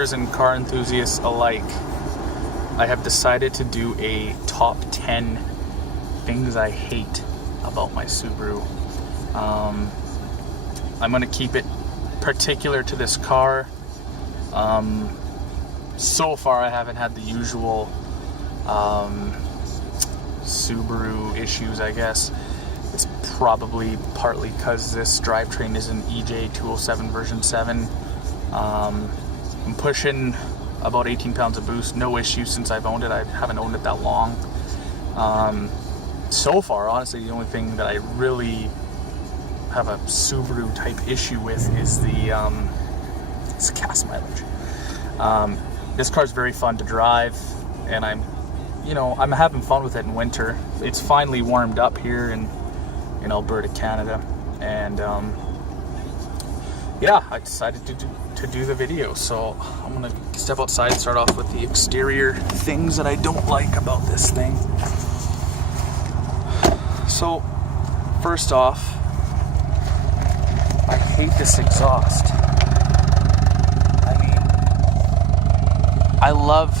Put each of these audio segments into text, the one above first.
YouTubers and car enthusiasts alike, I have decided to do a top 10 things I hate about my Subaru. I'm going to keep it particular to this car. So far I haven't had the usual Subaru issues, I guess. It's probably partly because this drivetrain is an EJ207 version 7. I'm pushing about 18 pounds of boost, no issue since I've owned it. I haven't owned it that long. So far, honestly, the only thing that I really have a Subaru type issue with is the it's gas mileage. This car's very fun to drive, and I'm having fun with it in winter. It's finally warmed up here in Alberta, Canada, and yeah, I decided to do the video. So I'm gonna step outside and start off with the exterior things that I don't like about this thing. So first off, I hate this exhaust. I mean, I love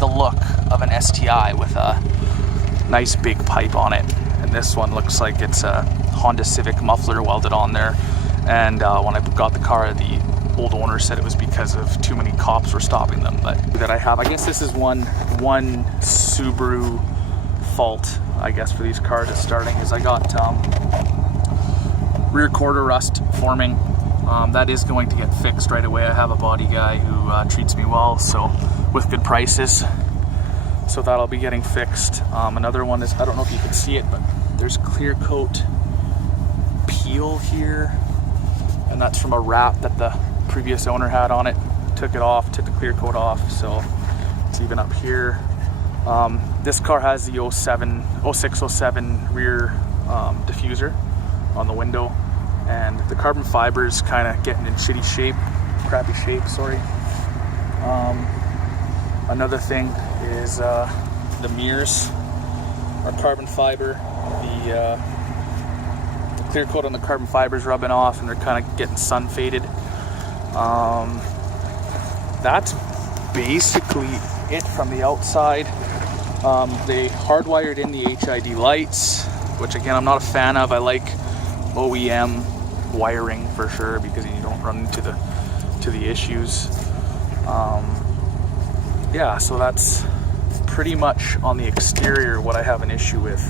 the look of an STi with a nice big pipe on it, and this one looks like it's a Honda Civic muffler welded on there. And when I got the car, the old owner said it was because of too many cops were stopping them. But that I guess this is one Subaru fault, I guess, for these cars is starting, is I got rear quarter rust forming. That is going to get fixed right away. I have a body guy who treats me well, so with good prices. So that'll be getting fixed. Another one is, I don't know if you can see it, but there's clear coat peel here, and that's from a wrap that the previous owner had on it. Took it off, took the clear coat off, so it's even up here. This car has the 0607 rear diffuser on the window, and the carbon fiber's kind of getting in crappy shape, sorry. Another thing is the mirrors are carbon fiber. The clear coat on the carbon fiber is rubbing off, and they're kind of getting sun faded. That's basically it from the outside. They hardwired in the HID lights, which again I'm not a fan of. I like OEM wiring for sure, because you don't run into the issues. Yeah, so that's pretty much on the exterior what I have an issue with,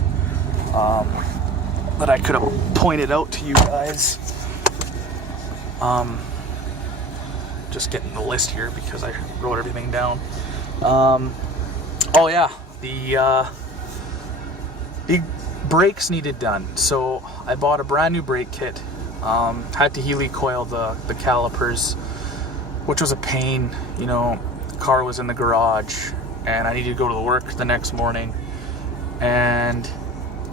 that I could have pointed out to you guys. Just getting the list here because I wrote everything down. Oh yeah, the brakes needed done. So I bought a brand new brake kit. Had to helicoil the calipers, which was a pain. The car was in the garage, and I needed to go to work the next morning, and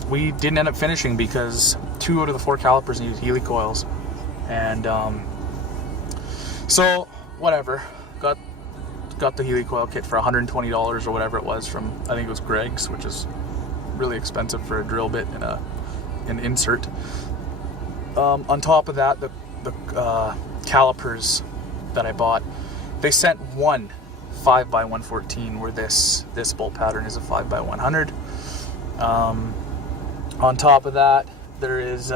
we didn't end up finishing because 2 out of the 4 calipers needed helicoils. And so whatever, got the helicoil kit for $120 or whatever it was from, I think it was Greg's, which is really expensive for a drill bit and an insert. On top of that, the calipers that I bought, they sent one 5x114, where this bolt pattern is a 5x100. On top of that, there is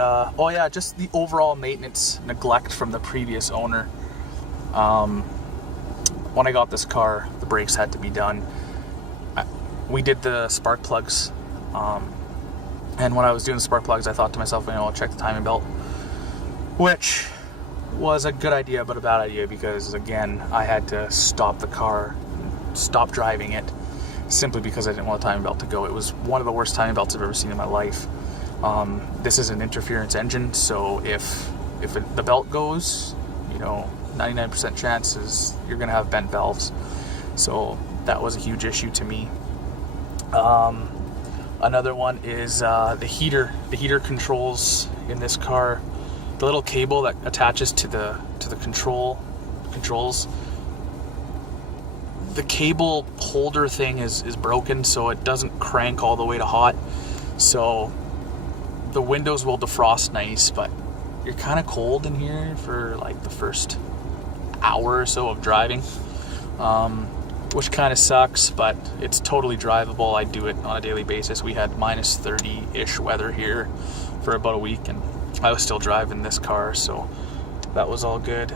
just the overall maintenance neglect from the previous owner. When I got this car, the brakes had to be done. We did the spark plugs, and when I was doing the spark plugs, I thought to myself, I'll check the timing belt, which was a good idea but a bad idea, because again, I had to stop the car, stop driving it, simply because I didn't want the timing belt to go. It was one of the worst timing belts I've ever seen in my life. This is an interference engine, so if the belt goes, 99% chances you're gonna have bent valves. So that was a huge issue to me. Another one is the heater controls in this car. The little cable that attaches to the controls. The cable holder thing is broken, so it doesn't crank all the way to hot. So the windows will defrost nice, but you're kind of cold in here for like the first hour or so of driving. which kind of sucks, but it's totally drivable. I do it on a daily basis. We had minus 30-ish weather here for about a week, and I was still driving this car, so that was all good.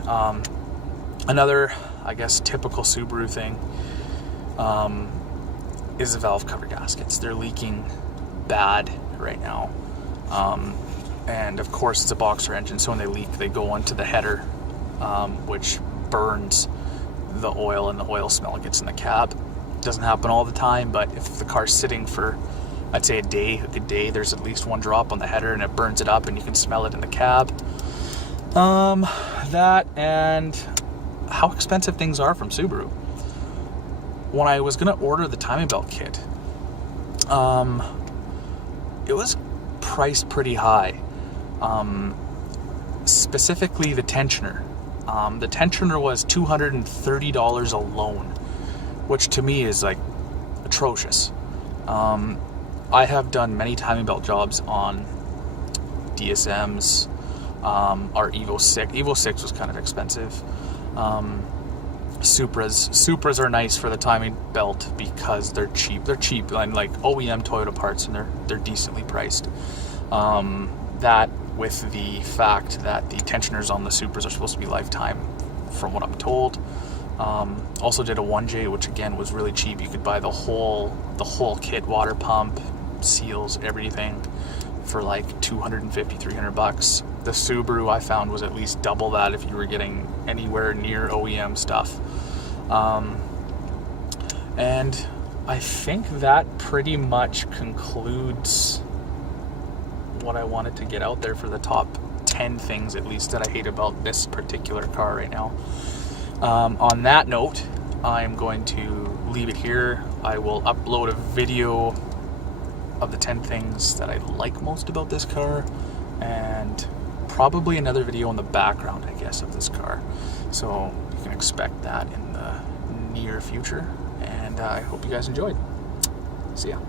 Another, I guess, typical Subaru thing is the valve cover gaskets. They're leaking bad right now. And of course it's a boxer engine, so when they leak, they go onto the header, which burns the oil, and the oil smell gets in the cab. Doesn't happen all the time, but if the car's sitting for, I'd say a good day, there's at least one drop on the header and it burns it up and you can smell it in the cab. That, and how expensive things are from Subaru. When I was gonna order the timing belt kit, it was priced pretty high. Specifically the tensioner. The tensioner was $230 alone, which to me is like atrocious. I have done many timing belt jobs on DSMs, our Evo 6. Evo 6 was kind of expensive. Supras are nice for the timing belt because they're cheap. They're cheap, and like OEM Toyota parts, and they're decently priced. That with the fact that the tensioners on the Supras are supposed to be lifetime, from what I'm told. Also did a 1J, which again was really cheap. You could buy the whole kit, water pump, seals, everything, for like $250-300. The Subaru I found was at least double that if you were getting anywhere near OEM stuff. And I think that pretty much concludes what I wanted to get out there for the top 10 things, at least, that I hate about this particular car right now. On that note, I'm going to leave it here. I will upload a video of the 10 things that I like most about this car, and probably another video on the background, I guess, of this car. So you can expect that in the near future, and I hope you guys enjoyed. See ya.